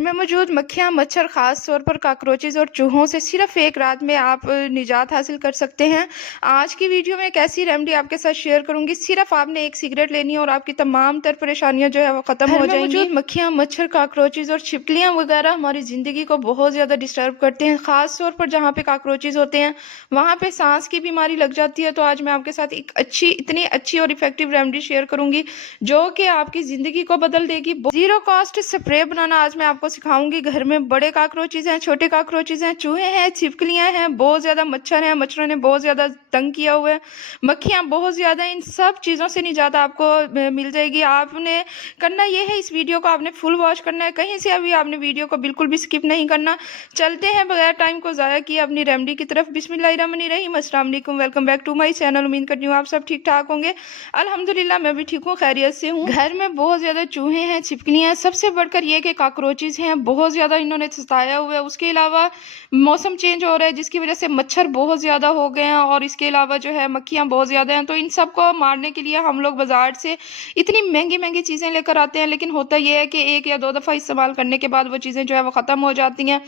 में मौजूद मक्खियाँ, मच्छर, खास तौर पर कॉकरोचेज़ और चूहों से सिर्फ एक रात में आप निजात हासिल कर सकते हैं। आज की वीडियो में एक ऐसी रेमेडी आपके साथ शेयर करूँगी, सिर्फ आपने एक सिगरेट लेनी है और आपकी तमाम तर परेशानियाँ जो है वो ख़त्म हो जाएँगी। मौजूद मक्खियाँ, मच्छर, कॉकरोचेज़ और छिपकलियाँ वगैरह हमारी ज़िंदगी को बहुत ज़्यादा डिस्टर्ब करते हैं, ख़ास तौर पर जहाँ पे कॉकरोचेज़ होते हैं, वहाँ पे सांस की बीमारी लग जाती है। तो आज मैं आपके साथ एक इतनी अच्छी और इफ़ेक्टिव रेमेडी शेयर करूँगी, जो कि आपकी ज़िंदगी को बदल देगी। ज़ीरो कॉस्ट स्प्रे बनाना आज मैं आपको सिखाऊंगी। घर में बड़े कॉकरोचेज़ हैं, छोटे कॉकरोचेज़ हैं, चूहे हैं, छिपकलियां हैं, बहुत ज़्यादा मच्छर हैं, मच्छरों ने बहुत ज़्यादा तंग किया हुआ है, मक्खियां बहुत ज़्यादा हैं। इन सब चीज़ों से निजात आपको मिल जाएगी। आपने करना ये है, इस वीडियो को आपने फुल वॉच करना है, कहीं से अभी आपने वीडियो को बिल्कुल भी स्किप नहीं करना। चलते हैं बगैर टाइम को ज़ाया किए अपनी रेमेडी की तरफ। बिस्मिल्लाहिर्रहमानिर्रहीम, अस्सलाम वालेकुम, welcome back to my channel. उम्मीद करती हूँ आप सब ठीक ठाक होंगे। अल्हम्दुलिल्लाह मैं भी ठीक हूँ, खैरियत से हूँ। घर में बहुत ज़्यादा चूहे हैं, छिपकलियाँ हैं, सबसे बढ़कर ये कि कॉकरोचेज़ हैं, बहुत ज़्यादा इन्होंने सताया हुआ है। उसके अलावा मौसम चेंज हो रहा है, जिसकी वजह से मच्छर बहुत ज़्यादा हो गए हैं और इसके अलावा जो है मक्खियाँ बहुत ज़्यादा हैं। तो इन सबको मारने के लिए हम लोग बाज़ार से इतनी महंगी चीज़ें लेकर आते हैं, लेकिन होता ये है कि एक या दो दफ़ा इस्तेमाल करने के बाद वो चीज़ें जो है वो ख़त्म हो जाती हैं।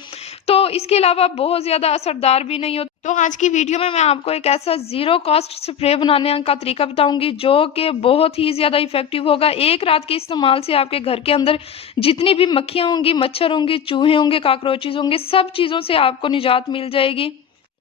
तो इसके अलावा बहुत ज़्यादा असरदार भी नहीं होती। तो आज की वीडियो में मैं आपको एक ऐसा ज़ीरो कॉस्ट स्प्रे बनाने का तरीका बताऊंगी, जो कि बहुत ही ज़्यादा इफ़ेक्टिव होगा। एक रात के इस्तेमाल से आपके घर के अंदर जितनी भी मक्खियाँ होंगी, मच्छर होंगे, चूहे होंगे, कॉकरोचेज़ होंगे, सब चीज़ों से आपको निजात मिल जाएगी।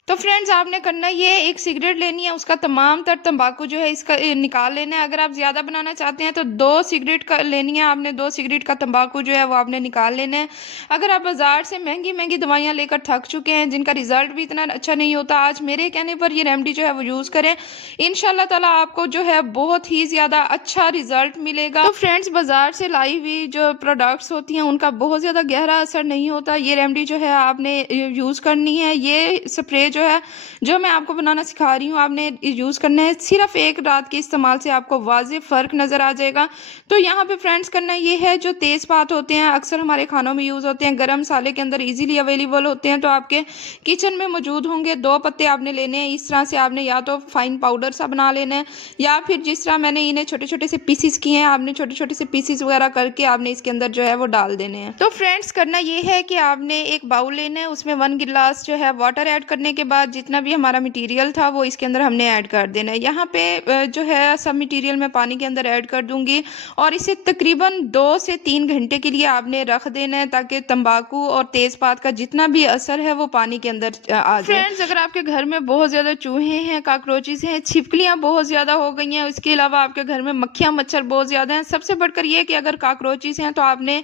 तो फ्रेंड्स, आपने करना ये है, एक सिगरेट लेनी है, उसका तमाम तर तंबाकू जो है इसका निकाल लेना है। अगर आप ज़्यादा बनाना चाहते हैं तो 2 सिगरेट का लेनी है आपने, 2 सिगरेट का तंबाकू जो है वो आपने निकाल लेना है। अगर आप बाज़ार से महंगी दवाइयाँ लेकर थक चुके हैं, जिनका रिजल्ट भी इतना अच्छा नहीं होता, आज मेरे कहने पर ये रेमेडी जो है वो यूज़ करें। इंशाल्लाह ताला आपको जो है बहुत ही ज़्यादा अच्छा रिजल्ट मिलेगा। तो फ्रेंड्स, बाज़ार से लाई हुई जो प्रोडक्ट्स होती हैं उनका बहुत ज़्यादा गहरा असर नहीं होता। ये रेमेडी जो है आपने यूज़ करनी है। ये स्प्रे जो है, जो मैं आपको बनाना सिखा रही हूँ, आपने यूज़ करना है। सिर्फ एक रात के इस्तेमाल से आपको वाज़ेह फ़र्क नज़र आ जाएगा। तो यहाँ पे फ्रेंड्स करना ये है, जो तेज़पात होते हैं अक्सर हमारे खानों में यूज़ होते हैं, गरम मसाले के अंदर इजीली अवेलेबल होते हैं, तो आपके किचन में मौजूद होंगे। 2 पत्ते आपने लेने हैं। इस तरह से आपने या तो फाइन पाउडर सा बना लेना है, या फिर जिस तरह मैंने इन्हें छोटे छोटे से पीसीस किए हैं, आपने छोटे छोटे से पीसीस वगैरह करके आपने इसके अंदर जो है वो डाल देने हैं। तो फ्रेंड्स करना ये है कि आपने एक बाउल लेना है, उसमें 1 गिलास जो है वाटर ऐड करने के बाद जितना भी हमारा मटेरियल था वो इसके अंदर हमने ऐड कर देना है। यहाँ पे जो है सब मटेरियल मैं पानी के अंदर ऐड कर दूंगी और इसे तकरीबन 2 से 3 घंटे के लिए आपने रख देना है, ताकि तंबाकू और तेज़पात का जितना भी असर है वो पानी के अंदर आ जाए। फ्रेंड्स, अगर आपके घर में बहुत ज़्यादा चूहे हैं, कॉकरोचेज़ हैं, छिपकलियाँ बहुत ज़्यादा हो गई हैं, इसके अलावा आपके घर में मक्खियाँ, मच्छर बहुत ज़्यादा हैं, सबसे बढ़कर ये कि अगर कॉकरोचेज़ हैं तो आपने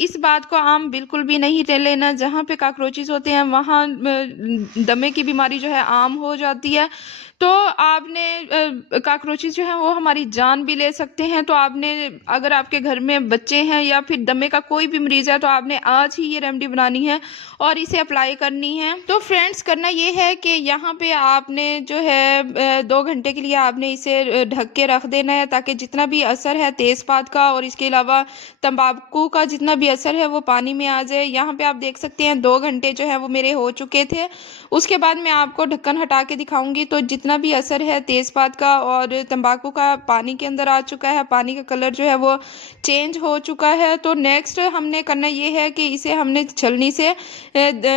इस बात को आम बिल्कुल भी नहीं लेना। जहाँ पे कॉकरोचेज़ होते हैं वहाँ दमे की बीमारी जो है आम हो जाती है। तो आपने कॉकरोचेज़ जो हैं वो हमारी जान भी ले सकते हैं। तो आपने, अगर आपके घर में बच्चे हैं या फिर दमे का कोई भी मरीज़ है, तो आपने आज ही ये रेमेडी बनानी है और इसे अप्लाई करनी है। तो फ्रेंड्स करना ये है कि यहाँ पे आपने जो है 2 घंटे के लिए आपने इसे ढक के रख देना है, ताकि जितना भी असर है तेज़पात का और इसके अलावा तंबाकू का जितना भी असर है वो पानी में आ जाए। यहाँ पे आप देख सकते हैं 2 घंटे जो है वो मेरे हो चुके थे। उसके बाद मैं आपको ढक्कन हटा के दिखाऊंगी, तो जितना भी असर है तेज़पात का और तंबाकू का पानी के अंदर आ चुका है, पानी का कलर जो है वो चेंज हो चुका है। तो नेक्स्ट हमने करना ये है कि इसे हमने छलनी से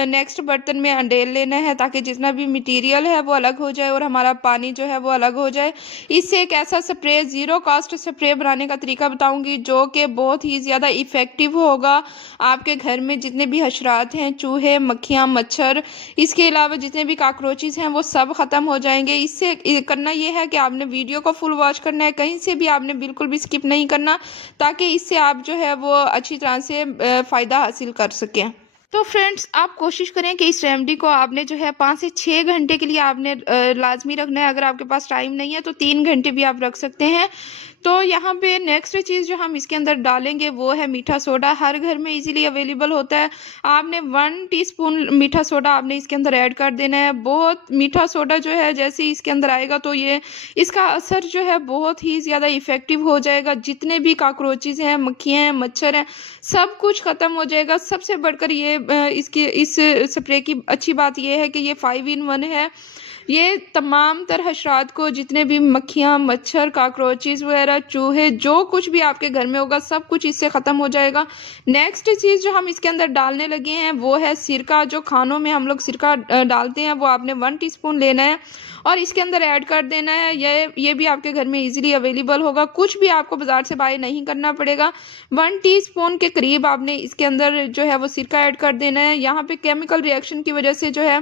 नेक्स्ट बर्तन में अंडेल लेना है, ताकि जितना भी मटेरियल है वो अलग हो जाए और हमारा पानी जो है वो अलग हो जाए। इससे एक ऐसा स्प्रे, ज़ीरो कॉस्ट स्प्रे बनाने का तरीका बताऊंगी, जो कि बहुत ही ज़्यादा इफ़ेक्टिव होगा। आपके घर में जितने भी हशरात हैं, चूहे, मक्खियाँ, मच्छर, इसके अलावा जितने भी कॉकरोचेज़ हैं वो सब ख़त्म हो जाएंगे। इससे करना ये है कि आपने वीडियो को फुल वॉच करना है, कहीं से भी आपने बिल्कुल भी स्किप नहीं करना, ताकि इससे आप जो है वो अच्छी तरह से फ़ायदा हासिल कर सकें। तो फ्रेंड्स, आप कोशिश करें कि इस रेमेडी को आपने जो है 5 से 6 घंटे के लिए आपने लाजमी रखना है। अगर आपके पास टाइम नहीं है तो 3 घंटे भी आप रख सकते हैं। तो यहाँ पे नेक्स्ट चीज़ जो हम इसके अंदर डालेंगे वो है मीठा सोडा। हर घर में इजीली अवेलेबल होता है। आपने 1 टीस्पून मीठा सोडा आपने इसके अंदर ऐड कर देना है। बहुत मीठा सोडा जो है जैसे ही इसके अंदर आएगा तो ये इसका असर जो है बहुत ही ज़्यादा इफ़ेक्टिव हो जाएगा। जितने भी कॉकरोचेज़ हैं, मक्खियाँ हैं, मच्छर हैं, सब कुछ ख़त्म हो जाएगा। सबसे बढ़कर ये इसकी इस स्प्रे की अच्छी बात ये है कि ये 5 in 1 है। ये तमाम तर हशरात को, जितने भी मक्खियाँ, मच्छर, कॉकरोचेस वगैरह, चूहे, जो कुछ भी आपके घर में होगा सब कुछ इससे ख़त्म हो जाएगा। नेक्स्ट चीज़ जो हम इसके अंदर डालने लगे हैं वो है सिरका। जो खानों में हम लोग सिरका डालते हैं वो आपने 1 टीस्पून लेना है और इसके अंदर ऐड कर देना है। ये भी आपके घर में ईज़िली अवेलेबल होगा, कुछ भी आपको बाज़ार से बाय नहीं करना पड़ेगा। 1 टीस्पून के करीब आपने इसके अंदर जो है वो सिरका ऐड कर देना है। यहाँ पे केमिकल रिएक्शन की वजह से जो है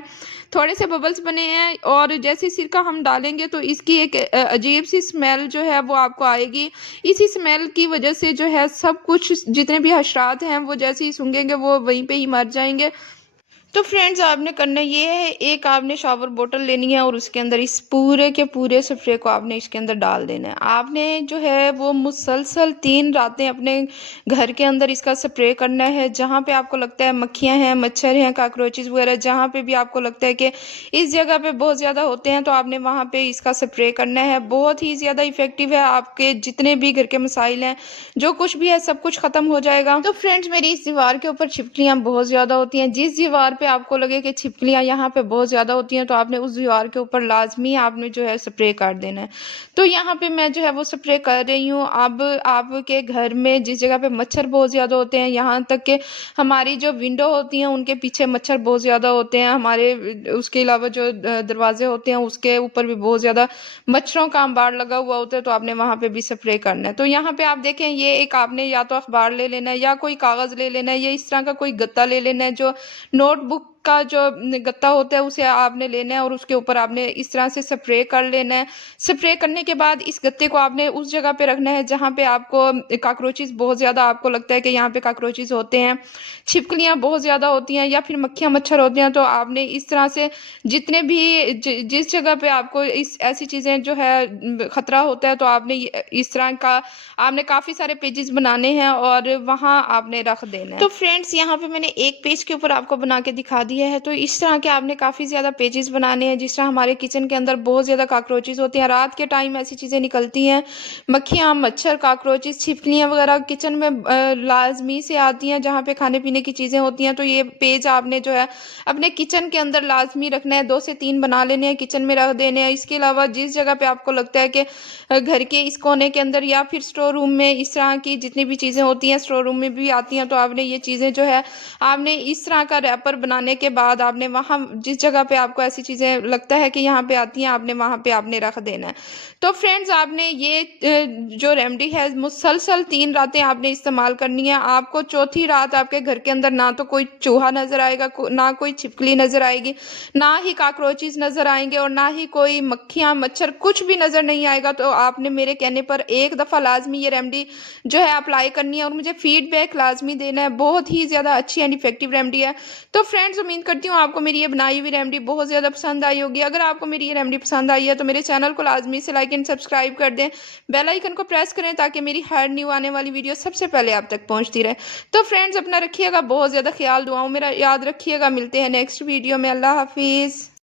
थोड़े से बबल्स बने हैं और जैसे सिरका हम डालेंगे तो इसकी एक अजीब सी स्मेल जो है वो आपको आएगी। इसी स्मेल की वजह से जो है सब कुछ, जितने भी हशरात हैं वो जैसे ही सूंघेंगे वो वहीं पे ही मर जाएंगे। तो फ्रेंड्स आपने करना ये है, एक आपने शावर बोतल लेनी है और उसके अंदर इस पूरे के पूरे स्प्रे को आपने इसके अंदर डाल देना है। आपने जो है वो मुसलसल 3 रातें अपने घर के अंदर इसका स्प्रे करना है। जहाँ पे आपको लगता है मक्खियाँ हैं, मच्छर हैं, कॉकरोचेस वगैरह, जहाँ पे भी आपको लगता है कि इस जगह पे बहुत ज़्यादा होते हैं तो आपने वहाँ पे इसका स्प्रे करना है। बहुत ही ज़्यादा इफेक्टिव है, आपके जितने भी घर के मसाइल हैं, जो कुछ भी है सब कुछ ख़त्म हो जाएगा। तो फ्रेंड्स मेरी इस दीवार के ऊपर छिपकलियाँ बहुत ज़्यादा होती हैं। जिस दीवार पे आपको लगे कि छिपकलियाँ यहाँ पे बहुत ज़्यादा होती हैं तो आपने उस दीवार के ऊपर लाजमी आपने जो है स्प्रे कर देना है। तो यहाँ पे मैं जो है वो स्प्रे कर रही हूँ। अब आपके घर में जिस जगह पे मच्छर बहुत ज़्यादा होते हैं, यहाँ तक कि हमारी जो विंडो होती हैं उनके पीछे मच्छर बहुत ज़्यादा होते हैं, हमारे उसके अलावा जो दरवाजे होते हैं उसके ऊपर भी बहुत ज़्यादा मच्छरों का अंबार लगा हुआ होता है, तो आपने वहाँ पे भी स्प्रे करना है। तो यहाँ पे आप देखें, ये एक आपने या तो अखबार ले लेना है या कोई कागज़ ले लेना है या इस तरह का कोई गत्ता ले लेना है। जो नोटबुक का जो गत्ता होता है उसे आपने लेना है और उसके ऊपर आपने इस तरह से स्प्रे कर लेना है। स्प्रे करने के बाद इस गत्ते को आपने उस जगह पे रखना है जहाँ पे आपको कॉकरोचेस बहुत ज़्यादा आपको लगता है कि यहाँ पे कॉकरोचेस होते हैं, छिपकलियाँ बहुत ज़्यादा होती हैं या फिर मक्खियाँ मच्छर होते हैं, तो आपने इस तरह से जितने भी जिस जगह पे आपको इस ऐसी चीज़ें जो है खतरा होता है तो आपने इस तरह का आपने काफ़ी सारे पेजेस बनाने हैं और वहाँ आपने रख देना है। तो फ्रेंड्स यहाँ पे मैंने एक पेज के ऊपर आपको बना के दिखा दिया है। तो इस तरह के आपने काफ़ी ज़्यादा पेजेस बनाने हैं। जिस तरह हमारे किचन के अंदर बहुत ज़्यादा कॉकरोचेस होते हैं, रात के टाइम ऐसी चीज़ें निकलती हैं, मक्खियाँ मच्छर कॉकरोचेस छिपकलियाँ वगैरह किचन में लाजमी से आती हैं जहाँ पे खाने पीने की चीज़ें होती हैं। तो ये पेज आपने जो है अपने किचन के अंदर लाजमी रखना है, 2 से 3 बना लेने हैं, किचन में रख देने हैं। इसके अलावा जिस जगह पे आपको लगता है कि घर के इस कोने के अंदर या फिर स्टोर रूम में इस तरह की जितनी भी चीज़ें होती हैं स्टोर रूम में भी आती हैं, तो आपने ये चीज़ें जो है आपने इस तरह का रैपर बनाने के बाद आपने वहाँ जिस जगह पे आपको ऐसी चीज़ें लगता है कि यहाँ पे आती हैं आपने वहाँ पे आपने रख देना है। तो फ्रेंड्स आपने ये जो रेमेडी है मुसलसल 3 रातें आपने इस्तेमाल करनी है। आपको चौथी रात आपके घर के अंदर ना तो कोई चूहा नज़र आएगा, ना कोई छिपकली नज़र आएगी, ना ही कॉकरोचेस नज़र आएंगे और ना ही कोई मक्खियाँ मच्छर कुछ भी नज़र नहीं आएगा। तो आपने मेरे कहने पर एक दफ़ा लाजमी ये रेमेडी जो है अप्लाई करनी है और मुझे फीडबैक लाजमी देना है। बहुत ही ज़्यादा अच्छी एंड इफेक्टिव रेमेडी है। तो फ्रेंड्स उम्मीद करती हूँ आपको मेरी ये बनाई हुई रेमेडी बहुत ज़्यादा पसंद आई होगी। अगर आपको मेरी ये रेमेडी पसंद आई है तो मेरे चैनल को लाजमी से लाइक एंड सब्सक्राइब कर दें, बेल आइकन को प्रेस करें ताकि मेरी हर न्यू आने वाली वीडियो सबसे पहले आप तक पहुँचती रहे। तो फ्रेंड्स अपना रखिएगा बहुत ज़्यादा ख्याल, दुआओं मेरा याद रखिएगा। मिलते हैं नेक्स्ट वीडियो में। अल्लाह हाफिज़।